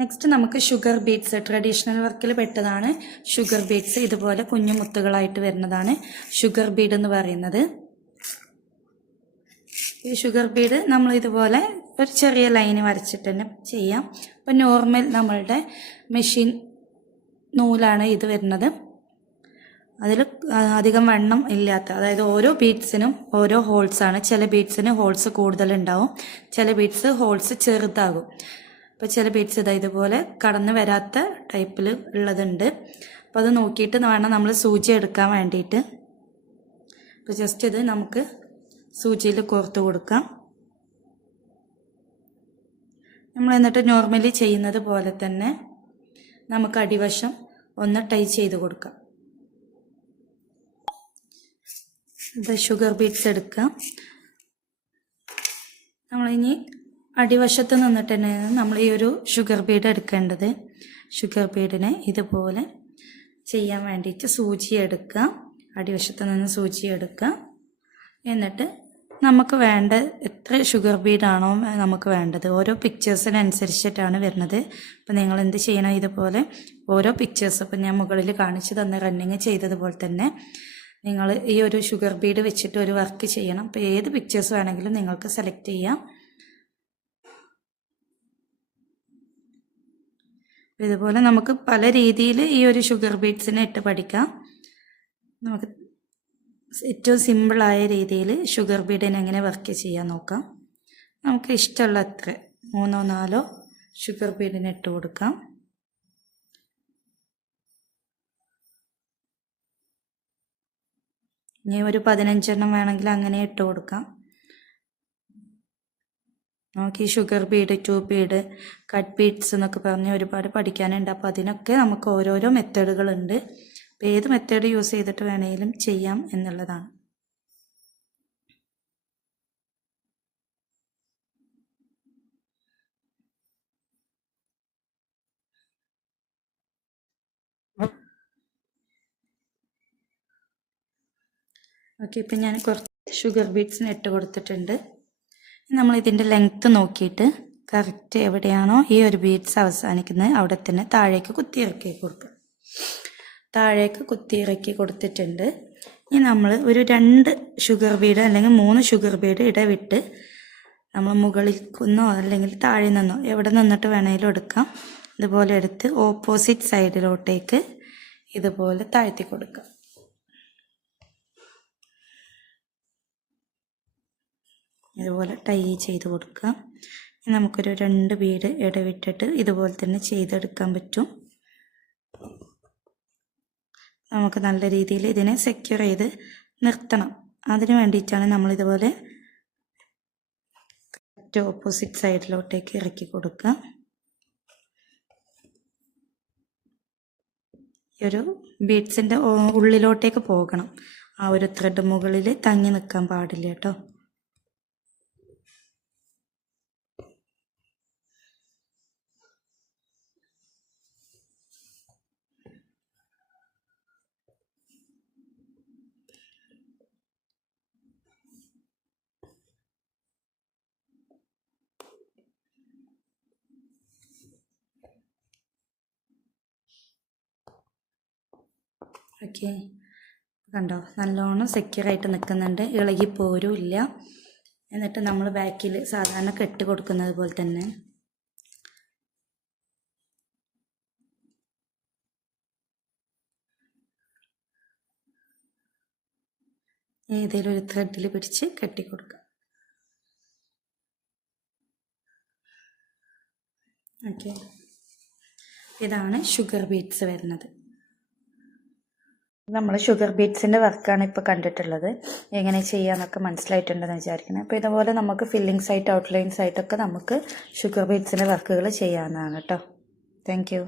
Next നമുക്ക് sugar beads traditional വർക്കിൽ പെട്ടതാണ് ഷുഗർ ബീഡ്സ്. ഇതുപോലെ കുഞ്ഞു മുത്തുകളായിട്ട് വരുന്നതാണ് ഷുഗർ ബീഡ് എന്ന് പറയുന്നത്. ഈ ഷുഗർ ബീഡ് നമ്മൾ ഇതുപോലെ ഒരു ചെറിയ ലൈന് വരച്ചിട്ട് തന്നെ ചെയ്യാം. അപ്പം നോർമൽ നമ്മളുടെ മെഷീൻ നൂലാണ് ഇത് വരുന്നത്. അതിൽ അധികം വണ്ണം ഇല്ലാത്ത, അതായത് ഓരോ ബീഡ്സിനും ഓരോ ഹോൾസാണ്. ചില ബീഡ്സിന് ഹോൾസ് കൂടുതലുണ്ടാവും, ചില ബീഡ്സ് ഹോൾസ് ചെറുതാകും. അപ്പോൾ ചില ബീഡ്സ് ഇതുപോലെ കടന്നു വരാത്ത ടൈപ്പിൽ ഉള്ളതുണ്ട്. അപ്പോൾ അത് നോക്കിയിട്ട് വേണം നമ്മൾ സൂചി എടുക്കാൻ വേണ്ടിയിട്ട്. അപ്പോൾ ജസ്റ്റ് ഇത് നമുക്ക് സൂചിയിൽ കോർത്ത് കൊടുക്കാം. നമ്മൾ എന്നിട്ട് നോർമലി ചെയ്യുന്നത് പോലെ തന്നെ നമുക്ക് അടിവശം ഒന്ന് ടൈ ചെയ്ത് കൊടുക്കാം. ഇത് ഷുഗർ ബീഡ്സ് എടുക്കാം. നമ്മളിനി അടിവശത്ത് നിന്നിട്ട് തന്നെയാണ് നമ്മൾ ഈ ഒരു ഷുഗർ ബീഡ് എടുക്കേണ്ടത്. ഷുഗർ ബീഡിനെ ഇതുപോലെ ചെയ്യാൻ വേണ്ടിയിട്ട് സൂചി എടുക്കുക, അടിവശത്ത് നിന്ന് സൂചി എടുക്കുക. എന്നിട്ട് നമുക്ക് വേണ്ട എത്ര ഷുഗർ ബീഡാണോ നമുക്ക് വേണ്ടത്, ഓരോ പിക്ചേഴ്സിനനുസരിച്ചിട്ടാണ് വരുന്നത്. അപ്പം നിങ്ങൾ എന്ത് ചെയ്യണം, ഇതുപോലെ ഓരോ പിക്ചേഴ്സ്, ഇപ്പം ഞാൻ മുകളിൽ കാണിച്ചു തന്ന റണ്ണിങ് ചെയ്തതുപോലെ തന്നെ നിങ്ങൾ ഈ ഒരു ഷുഗർ ബീഡ് വെച്ചിട്ട് ഒരു വർക്ക് ചെയ്യണം. അപ്പോൾ ഏത് പിക്ചേഴ്സ് വേണമെങ്കിലും നിങ്ങൾക്ക് സെലക്ട് ചെയ്യാം. ഇതുപോലെ നമുക്ക് പല രീതിയിൽ ഈ ഒരു ഷുഗർ ബീഡ്സിനെ ഇട്ട് പഠിക്കാം. നമുക്ക് ഏറ്റവും സിമ്പിളായ രീതിയിൽ ഷുഗർ ബീഡിനെ എങ്ങനെ വർക്ക് ചെയ്യാൻ നോക്കാം. നമുക്ക് ഇഷ്ടമുള്ള അത്ര 3 or 4 ഷുഗർ ബീഡിനെ ഇട്ട് കൊടുക്കാം. ഇനി ഒരു 15 വേണമെങ്കിൽ അങ്ങനെ ഇട്ട് കൊടുക്കാം. നമുക്ക് ഈ sugar Bede, tube Bede, cut beads എന്നൊക്കെ പറഞ്ഞ് ഒരുപാട് പഠിക്കാനുണ്ട്. അപ്പോൾ അതിനൊക്കെ നമുക്ക് ഓരോരോ മെത്തേഡുകളുണ്ട്. അപ്പോൾ ഏത് മെത്തേഡ് യൂസ് ചെയ്തിട്ട് വേണമെങ്കിലും ചെയ്യാം എന്നുള്ളതാണ്. ഓക്കെ, ഇപ്പം ഞാൻ കുറച്ച് ഷുഗർ ബീഡ്സിന് ഇട്ട് കൊടുത്തിട്ടുണ്ട്. നമ്മൾ ഇതിൻ്റെ ലെങ്ത്ത് നോക്കിയിട്ട് കറക്റ്റ് എവിടെയാണോ ഈ ഒരു ബീഡ്സ് അവസാനിക്കുന്നത് അവിടെ തന്നെ താഴേക്ക് കുത്തിയിറക്കി കൊടുക്കുക. താഴേക്ക് കുത്തിയിറക്കി കൊടുത്തിട്ടുണ്ട്. ഇനി നമ്മൾ ഒരു 2 ഷുഗർ ബീഡ് അല്ലെങ്കിൽ 3 ഷുഗർ ബീഡ് ഇടവിട്ട് നമ്മൾ മുകളിൽ നിന്നോ അല്ലെങ്കിൽ താഴെ നിന്നോ എവിടെ നിന്നിട്ട് വേണമെങ്കിലും എടുക്കാം. ഇതുപോലെ എടുത്ത് ഓപ്പോസിറ്റ് സൈഡിലോട്ടേക്ക് ഇതുപോലെ താഴ്ത്തി കൊടുക്കാം. ഇതുപോലെ ടൈ ചെയ്ത് കൊടുക്കുക. നമുക്കൊരു 2 ബീഡ് ഇടവിട്ടിട്ട് ഇതുപോലെ തന്നെ ചെയ്തെടുക്കാൻ പറ്റും. നമുക്ക് നല്ല രീതിയിൽ ഇതിനെ സെക്യൂർ ചെയ്ത് നിർത്തണം. അതിന് വേണ്ടിയിട്ടാണ് നമ്മളിതുപോലെ ഓപ്പോസിറ്റ് സൈഡിലോട്ടേക്ക് ഇറക്കി കൊടുക്കുക. ഈ ഒരു ബീഡ്സിൻ്റെ ഉള്ളിലോട്ടേക്ക് പോകണം. ആ ഒരു ത്രെഡ് മുകളിൽ തങ്ങി നിൽക്കാൻ പാടില്ല കേട്ടോ. ഓക്കെ, കണ്ടോ, നല്ലോണം സെക്യൂറായിട്ട് നിൽക്കുന്നുണ്ട്, ഇളകി പോരുമില്ല. എന്നിട്ട് നമ്മൾ ബാക്കിൽ സാധാരണ കെട്ട് കൊടുക്കുന്നത് പോലെ തന്നെ ഏതെങ്കിലും ഒരു ത്രെഡിൽ പിടിച്ച് കെട്ടിക്കൊടുക്കുക. ഓക്കെ, ഇതാണ് ഷുഗർ ബീഡ്സ് വരുന്നത്. നമ്മൾ ഷുഗർ ബീഡ്സിൻ്റെ വർക്കാണ് ഇപ്പോൾ കണ്ടിട്ടുള്ളത്. എങ്ങനെ ചെയ്യാമെന്നൊക്കെ മനസ്സിലായിട്ടുണ്ടെന്ന് വിചാരിക്കുന്നത്. അപ്പോൾ ഇതുപോലെ നമുക്ക് ഫില്ലിങ്സ് ആയിട്ട് ഔട്ട്ലൈൻസ് ആയിട്ടൊക്കെ നമുക്ക് ഷുഗർ ബീഡ്സിൻ്റെ വർക്കുകൾ ചെയ്യാവുന്നതാണ് കേട്ടോ. Thank you.